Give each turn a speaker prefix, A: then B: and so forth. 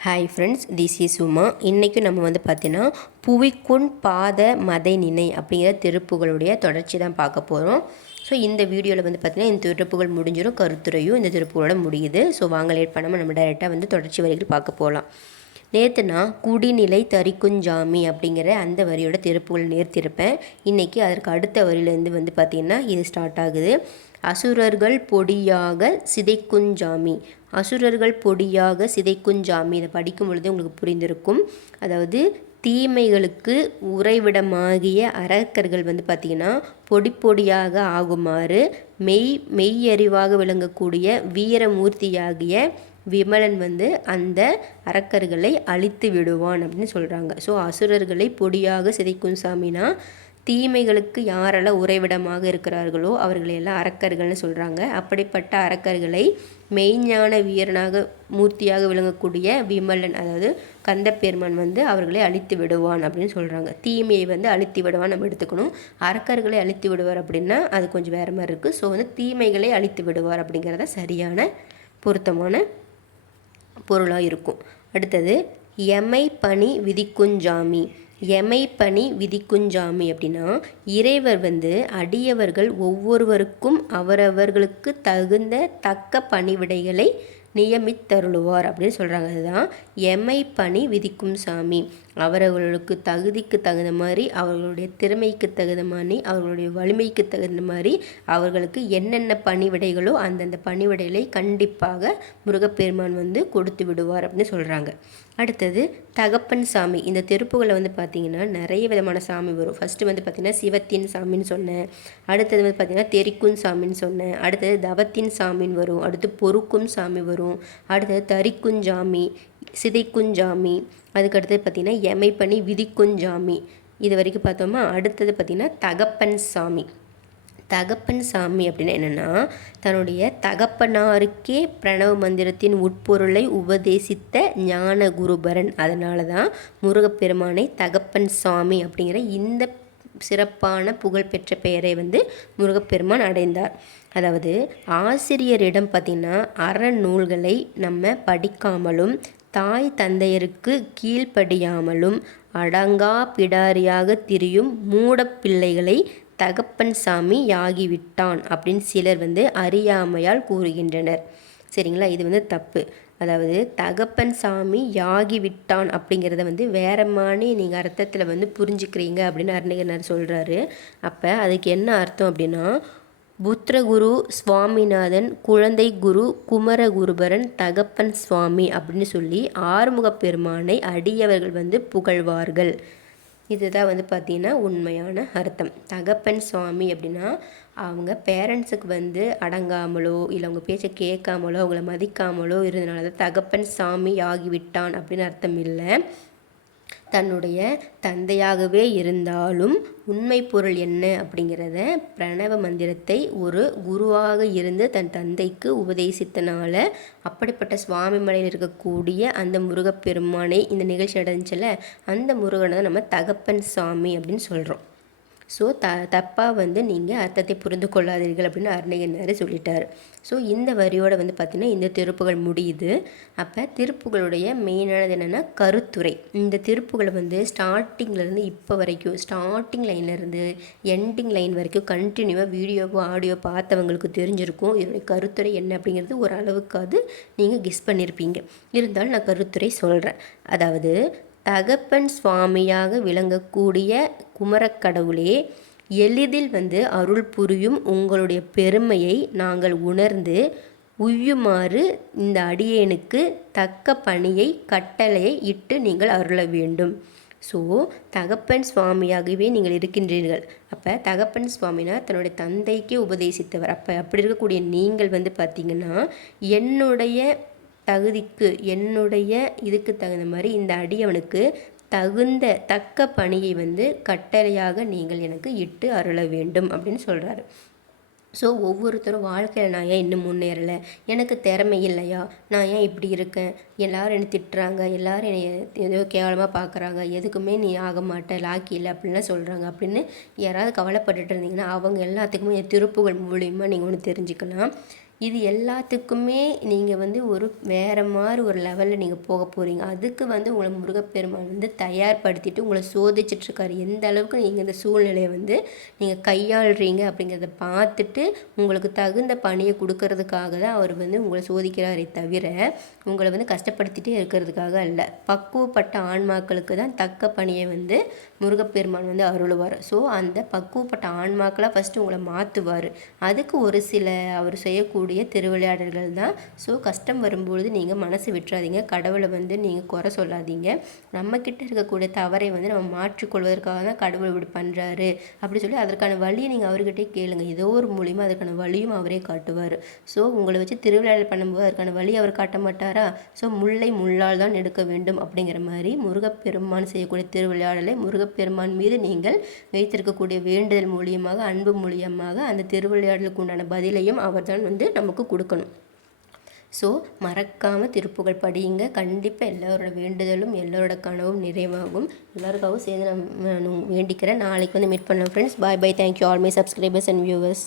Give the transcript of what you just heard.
A: Hi friends this is Uma இன்றைக்கும் நம்ம வந்து பார்த்தீங்கன்னா புவிக்குண் பாத மதை நினை அப்படிங்கிற திருப்புகளுடைய தொடர்ச்சி தான் பார்க்க போகிறோம் ஸோ இந்த வீடியோவில் வந்து பார்த்திங்கன்னா இந்த திருப்புகள் முடிஞ்சிடும் கருத்துரையும் இந்த திருப்புகளோட முடியுது. ஸோ வாங்க லேட் பண்ணாமல் நம்ம டைரெக்டாக வந்து தொடர்ச்சி வரைக்கும் பார்க்க போகலாம் நேற்று நான் குடிநிலை தரிக்குஞ்சாமி அப்படிங்கிற அந்த வரியோட திருப்புகள் நேர்த்திருப்பேன் இன்றைக்கி அதற்கு அடுத்த வரியிலேருந்து வந்து பார்த்திங்கன்னா இது ஸ்டார்ட் ஆகுது. அசுரர்கள் பொடியாக சிதைக்குஞ்சாமி. அசுரர்கள் பொடியாக சிதைக்குஞ்சாமி. இதை படிக்கும் பொழுது உங்களுக்கு புரிந்திருக்கும். அதாவது தீமைகளுக்கு உறைவிடமாகிய அரக்கர்கள் வந்து பார்த்திங்கன்னா பொடி பொடியாக ஆகுமாறு மெய் மெய்யறிவாக விளங்கக்கூடிய வீரமூர்த்தியாகிய விமலன் வந்து அந்த அரக்கர்களை அழித்து விடுவான் அப்படின்னு சொல்கிறாங்க ஸோ அசுரர்களை பொடியாக சிதைக்கும் சாமினா தீமைகளுக்கு யாரெல்லாம் உறைவிடமாக இருக்கிறார்களோ அவர்களை எல்லாம் அரக்கர்கள்னு சொல்கிறாங்க அப்படிப்பட்ட அரக்கர்களை மெய்ஞான வீரனாக மூர்த்தியாக விளங்கக்கூடிய விமலன் அதாவது கந்தப்பெருமான் வந்து அவர்களை அழித்து விடுவான் அப்படின்னு சொல்கிறாங்க தீமையை வந்து அழித்து விடுவான் நம்ம எடுத்துக்கணும். அரக்கர்களை அழித்து விடுவார் அப்படின்னா அது கொஞ்சம் வேறு மாதிரி இருக்குது ஸோ வந்து தீமைகளை அழித்து விடுவார் அப்படிங்கிறத சரியான பொருத்தமான பொருளாக இருக்கும். அடுத்தது எமை பணி விதிக்குஞ்சாமி எமை பணி விதிக்குஞ்சாமி அப்படின்னா இறைவர் வந்து அடியவர்கள் ஒவ்வொருவருக்கும் அவரவர்களுக்கு தகுந்த தக்க பணிவிடைகளை நியமித்தருளுவார் அப்படின்னு சொல்கிறாங்க அதுதான் எமை பணி விதிக்கும் சாமி. அவரவர்களுக்கு தகுதிக்கு தகுந்த மாதிரி அவர்களுடைய திறமைக்கு தகுந்த மாதிரி அவர்களுடைய வலிமைக்கு தகுந்த மாதிரி அவர்களுக்கு என்னென்ன பணிவிடைகளோ அந்தந்த பணிவிடைகளை கண்டிப்பாக முருகப்பெருமான் வந்து கொடுத்து விடுவார் அப்படின்னு சொல்கிறாங்க அடுத்தது தகப்பன் சாமி. இந்த திருப்புகளை வந்து பார்த்திங்கன்னா நிறைய விதமான சாமி வரும். ஃபஸ்ட்டு வந்து பார்த்திங்கன்னா சிவத்தின் சாமின்னு சொன்னேன். அடுத்தது வந்து பார்த்திங்கன்னா தெரிக்கும் சாமின்னு சொன்னேன். அடுத்தது தவத்தின் சாமின்னு வரும். அடுத்து பொறுக்கும் சாமி வரும். அடுத்தது தரிக்குஞ்சாமி சிதைக்குஞ்சாமி அதுக்கடுத்து பார்த்திங்கன்னா எமைப்பணி விதிக்குஞ்சாமி. இது வரைக்கும் பார்த்தோமா? அடுத்தது பார்த்திங்கன்னா தகப்பன் சாமி. தகப்பன் சாமி அப்படின்னா என்னென்னா தன்னுடைய தகப்பனாருக்கே பிரணவ மந்திரத்தின் உட்பொருளை உபதேசித்த ஞான குருபரன் அதனால தான் முருகப்பெருமானை தகப்பன் சாமி அப்படிங்கிற இந்த சிறப்பான புகழ்பெற்ற பெயரை வந்து முருகப்பெருமான் அடைந்தார். அதாவது ஆசிரியரிடம் பார்த்திங்கன்னா அறநூல்களை நம்ம படிக்காமலும் தாய் தந்தையருக்கு கீழ்ப்படியாமலும் அடங்கா பிடாரியாக திரியும் மூடப்பிள்ளைகளை தகப்பன் சாமி யாகிவிட்டான் அப்படின்னு சிலர் வந்து அறியாமையால் கூறுகின்றனர். சரிங்களா? இது வந்து தப்பு. அதாவது தகப்பன் சாமி யாகி விட்டான் அப்படிங்கிறத வந்து வேற மாதிரி நீங்கள் அர்த்தத்தில் வந்து புரிஞ்சுக்கிறீங்க அப்படின்னு அருணகிரினார் சொல்கிறாரு அப்போ அதுக்கு என்ன அர்த்தம் அப்படின்னா புத்திரகுரு சுவாமிநாதன் குழந்தை குரு குமரகுருபரன் தகப்பன் சுவாமி அப்படின்னு சொல்லி ஆறுமுக பெருமானை அடியவர்கள் வந்து புகழ்வார்கள். இதுதான் வந்து பார்த்திங்கன்னா உண்மையான அர்த்தம். தகப்பன் சுவாமி அப்படின்னா அவங்க பேரண்ட்ஸுக்கு வந்து அடங்காமலோ இல்லை அவங்க பேச்சை கேட்காமலோ அவங்கள மதிக்காமலோ இருந்தனால தான் தகப்பன் சாமி ஆகிவிட்டான் அப்படின்னு அர்த்தம் இல்லை. தன்னுடைய தந்தையாகவே இருந்தாலும் உண்மை பொருள் என்ன அப்படிங்கிறத பிரணவ மந்திரத்தை ஒரு குருவாக இருந்து தன் தந்தைக்கு உபதேசித்தனால அப்படிப்பட்ட சுவாமி மலையில் இருக்கக்கூடிய அந்த முருகப்பெருமானை இந்த நிகழ்ச்சி நடந்துச்சுல அந்த முருகனை தான் நம்ம தகப்பன் சாமி அப்படின்னு சொல்கிறோம் ஸோ த தப்பாக வந்து நீங்கள் அர்த்தத்தை புரிந்து கொள்ளாதீர்கள் அப்படின்னு அருணகிரினார் சொல்லிட்டார். ஸோ இந்த வரியோட வந்து பார்த்திங்கன்னா இந்த திருப்புகள் முடியுது. அப்போ திருப்புகளுடைய மெயினானது என்னென்னா கருத்துரை. இந்த திருப்புகளை வந்து ஸ்டார்டிங்லேருந்து இப்போ வரைக்கும் ஸ்டார்டிங் லைன்லேருந்து எண்டிங் லைன் வரைக்கும் கண்டினியூவாக வீடியோவோ ஆடியோ பார்த்தவங்களுக்கு தெரிஞ்சிருக்கும். இதனுடைய கருத்துரை என்ன அப்படிங்கிறது ஒரு அளவுக்காவது நீங்கள் கிஸ் பண்ணியிருப்பீங்க இருந்தாலும் நான் கருத்துரை சொல்கிறேன் அதாவது தகப்பன் சுவாமியாக விளங்கக்கூடிய குமரக்கடவுளே எளிதில் வந்து அருள் புரியும் உங்களுடைய பெருமையை நாங்கள் உணர்ந்து உய்யுமாறு இந்த அடியேனுக்கு தக்க பணியை கட்டளையை இட்டு நீங்கள் அருள வேண்டும். ஸோ தகப்பன் சுவாமியாகவே நீங்கள் இருக்கின்றீர்கள். அப்போ தகப்பன் சுவாமினா தன்னுடைய தந்தைக்கே உபதேசித்தவர். அப்போ அப்படி இருக்கக்கூடிய நீங்கள் வந்து பார்த்திங்கன்னா என்னுடைய தகுதிக்கு என்னுடைய இதுக்கு தகுந்த மாதிரி இந்த அடியவனுக்கு தகுந்த தக்க பணியை வந்து கட்டளையாக நீங்கள் எனக்கு இட்டு அருள வேண்டும் அப்படின்னு சொல்கிறாரு ஸோ ஒவ்வொருத்தரும் வாழ்க்கையில் நான் ஏன் இன்னும் முன்னேறலை? எனக்கு திறமை இல்லையா? நான் ஏன் இப்படி இருக்கேன்? எல்லோரும் என்னை திட்டுறாங்க எல்லோரும் என்னை ஏதோ கேவலமாக பார்க்குறாங்க எதுக்குமே நீ ஆக மாட்ட லாக்கி இல்லை அப்படின்லாம் சொல்கிறாங்க அப்படின்னு யாராவது கவலைப்பட்டுட்டு இருந்தீங்கன்னா அவங்க எல்லாத்துக்குமே திருப்புகள் மூலியமாக நீங்கள் ஒன்று தெரிஞ்சுக்கலாம். இது எல்லாத்துக்குமே நீங்கள் வந்து ஒரு வேறு மாதிரி ஒரு லெவலில் நீங்கள் போக போகிறீங்க அதுக்கு வந்து உங்களை முருகப்பெருமான் வந்து தயார்படுத்திட்டு உங்களை சோதிச்சிட்ருக்காரு. எந்த அளவுக்கு நீங்கள் இந்த சூழ்நிலையை வந்து நீங்கள் கையாளுறீங்க அப்படிங்கிறத பார்த்துட்டு உங்களுக்கு தகுந்த பணியை கொடுக்கறதுக்காக தான் அவர் வந்து உங்களை சோதிக்கிறாரே தவிர உங்களை வந்து கஷ்டப்படுத்திட்டே இருக்கிறதுக்காக அல்ல. பக்குவப்பட்ட ஆன்மாக்களுக்கு தான் தக்க பணியை வந்து முருகப்பெருமான் வந்து அருளுவார். ஸோ அந்த பக்குவப்பட்ட ஆன்மாக்களாக ஃபஸ்ட்டு உங்களை மாற்றுவார் அதுக்கு ஒரு சில அவர் செய்யக்கூடிய திருவிளையாடல்கள் தான். ஸோ கஷ்டம் வரும்பொழுது நீங்கள் மனசு விட்டுறாதீங்க. கடவுளை வந்து நீங்கள் குறை சொல்லாதீங்க. நம்மக்கிட்ட இருக்கக்கூடிய தவறை வந்து நம்ம மாற்றிக்கொள்வதற்காக தான் கடவுள் இப்படி பண்ணுறாரு அப்படி சொல்லி அதற்கான வழியை நீங்கள் அவர்கிட்டே கேளுங்க. ஏதோ ஒரு மூலியமாக அதற்கான வழியும் அவரே காட்டுவார். ஸோ உங்களை வச்சு திருவிளையாடல் பண்ணும்போது அதற்கான வழி அவர் காட்ட மாட்டாரா? ஸோ முல்லை முள்ளால் தான் எடுக்க வேண்டும் அப்படிங்கிற மாதிரி முருகப்பெருமான் செய்யக்கூடிய திருவிளையாடலை முருகப்பெருமான் மீது நீங்கள் வைத்திருக்கக்கூடிய வேண்டுதல் மூலியமாக அன்பு மூலியமாக அந்த திருவிளையாடலுக்கு உண்டான பதிலையும் அவர் தான் வந்து நமக்கு கொடுக்கணும். ஸோ மறக்காமல் திருப்புகழ் படியுங்க. கண்டிப்பாக எல்லோரோட வேண்டுதலும் எல்லோரோட கனவும் நிறைவாகும். எல்லாருக்காகவும் சேர்ந்து நான் வேண்டிக்கிறேன். நாளைக்கு வந்து மீட் பண்ணலாம் friends bye bye thank you all my subscribers and viewers